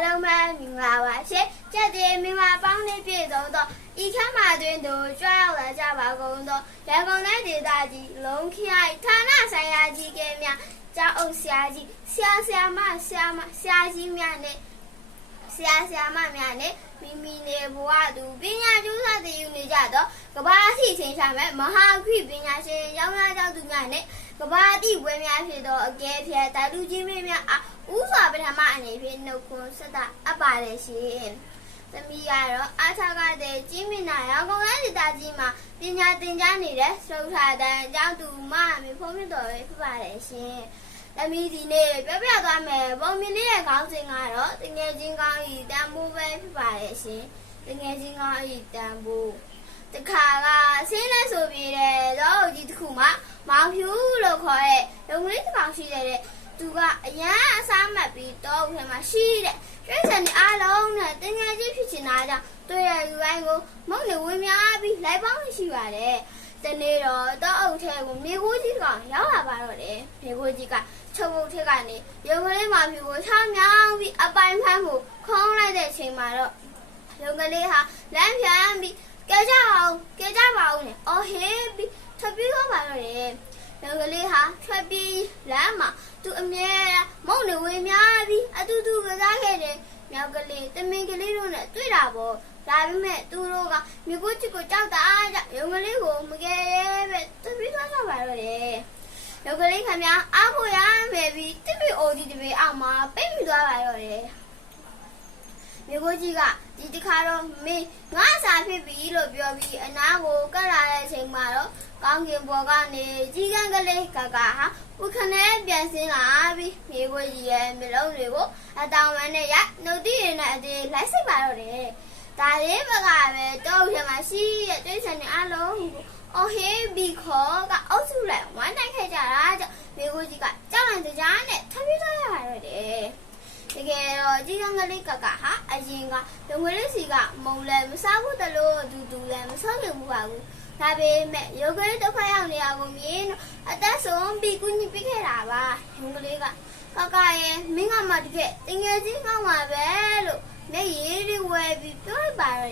အားလုံးပဲမင်္ဂလာပါရှင်။ကြက်တဲ့မင်္ဂလာပေါင်းနဲ့ပြည့်စုံသောဤခမ်းမှာတွင်တို့ကြွားရောက်လာကြပါကုန်သောရန်ကုန်တိုင်းဒေသကြီးလုံးခရိုင်ဌာနဆိုင်ရာကြီးကဲများကျောင်းအုပ်ဆရာကြီးဆရာမကြီးများနဲ့ဆရာမများနဲ့မိနေဘဝသူပညာကျူးစာတည်ယူနေကြသောကဘာရှိချင်းချမဲ့မဟာခွိပညာရှင်ရောင်းရကြောက်သူများနဲ့ကဘာတိဝဲများဖြစ်သောအကဲဖြတ်ဓာတုကြီးမင်းများဥစွာပထမအနေဖြင့်နှုတ်ခွန်းဆက်တာအပ်ပါလေရှင်။သမီးကတော့အားထားကတဲ့ကြီးမြင့်နာရောင်ကုန်လန်းဒေသကြီးမှာပညာသင်ကြားနေတဲ့စုံထာတန်ကျောင်းသူမမေဖုံးမြတ်တော်ပဲဖြစ်ပါလေရှင်။သမီးဒီနေ့ပြောပြသွားမယ်ပုံမြင်လေးရဲ့ခေါင်းစဉ်ကတော့တငယ်ချင်းကောင်းဤတန်ဖိုးပဲဖြစ်ပါလေရှင်။တငယ်ချင်းကောင်းဤတန်ဖိုးတခါကဆင်းလဲဆိုပြီးတဲ့တော့ကြီးတစ်ခုမှမောင်ဖြူလို့ခေါ်တဲ့လုံကလေးတစ်ကောင်ရှိတဲ့သူကအရန်အစားမှတ်ပြီးတော့ထဲမှာရှိတဲ့ကျွေးစံနေအားလုံးနဲ့တင်ငယ်ချင်းဖြစ်ချင်တာကြောင့်တွေ့ရလူတိုင်းကိုမုံနေဝင်များပြီးလိုက်ပေါင်းရှိပါတယ်။တနေ့တော့တောအုပ်ထဲကိုမြေကိုကြီးကောင်ရောက်လာပါတော့တယ်။မြေကိုကြီးကချုပ်ပုတ်ထက်ကနေရုံကလေးမှဖြူကိုချောင်းမြောင်းပြီးအပိုင်ဖမ်းဖို့ခေါင်းလိုက်တဲ့အချိန်မှာတော့ရုံကလေးဟာလမ်းဖြန်းပြီးကဲကြပါဦးနဲ့အော်ဟေးပြီးထပ်ပြီးတော့ပါတော့တယ်။ရုံကလေးဟာထွက်ပြီးလမ်းမှာသူအမြဲမုံနေဝင်များပြီးအတူတူကစားခဲ့တယ်။မြောက်ကလေးတမင်ကလေးတို့နဲ့တွေ့တာပေါ့။ဒါပေမဲ့သူတို့ကမြေကိုချစ်ကိုကြောက်တာကြောင့်ရုံကလေးကိုမကယ်ရဲပဲတပည့်သွားကြပါတော့တယ်။ရုံကလေးခင်ဗျာအားကိုရမယ်ပြီးတပည့်အိုဒီတပည့်အောက်မှာပိတ်မိသွားပါတော့တယ်။မြေကိုကြီးကဒီတစ်ခါတော့မင်းငါစာဖြစ်ပြီလို့ပြောပြီးအနာကိုကတ်လာတဲ့အချိန်မှာတော့ကောင်းကင်ဘော်ကနေကြီးကန်းကလေးကဟာဥခနဲ့ပြန်ဆင်းလာပြီးမြေကိုကြီးရဲ့မျိုးလုံးတွေကိုအတောင်ဝမ်းနဲ့ရနှုတ်သီးရည်နဲ့အသေးလိုက်စိတ်ပါတော့တယ်။ဒါလေးဘကပဲတော့ထဲမှာရှိရဲ့တိတ်ဆန်နေအလုံးကိုအော်ဟေးဘီခေါ်ကအုပ်စုလိုက်ဝမ်းတိုက်ခဲ့ကြတာကြောင့်မြေကိုကြီးကကြောက်လန့်ကြမ်းနဲ့ထပ်ပြီးသွားရပါတော့တယ်။တကယ်တော့ကြီးကန်းကလေးကဟာအရင်ကလုံငွေလေးစီကမုံလဲမစားဘူးတလို့အတူလဲမဆောက်နိုင်ဘူးပါဘူး။ဒါပေမဲ့ရုပ်ကလေးတစ်ခါရောက်နေအောင်ကိုမြင်အသက်ဆုံးပြီးကူညီပေးခဲ့တာပါရုပ်ကလေးကရဲ့မင်းကမှတကယ်တငယ်ချင်းကောင်းပါပဲလို့လက်ရည်တွေဝယ်ပြီးပြောလိုက်ပါရဲ့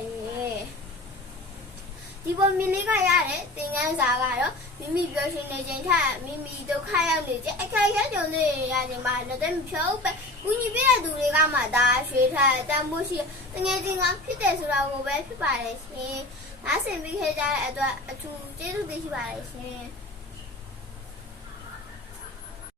ဒီပေါ်မင်းလေးကရတဲ့သင်ခန်းစာကတော့မိမိပြောရှင်နေခြင်းထက်မိမိဒုက္ခရောက်နေခြင်းအခက်အခဲကြုံနေရခြင်းမှာလက်သက်မဖြုတ်ပဲကူညီပေးတဲ့သူတွေကမှဒါရွှေထက်တန်ဖိုးရှိတငယ်ချင်းကဖြစ်တယ်ဆိုတာကိုပဲဖြစ်ပါတယ်ရှင်။နားဆင်ပြီးခဲ့ကြတဲ့အတွက်အထူးကျေးဇူးတင်ရှိပါတယ်ရှင်။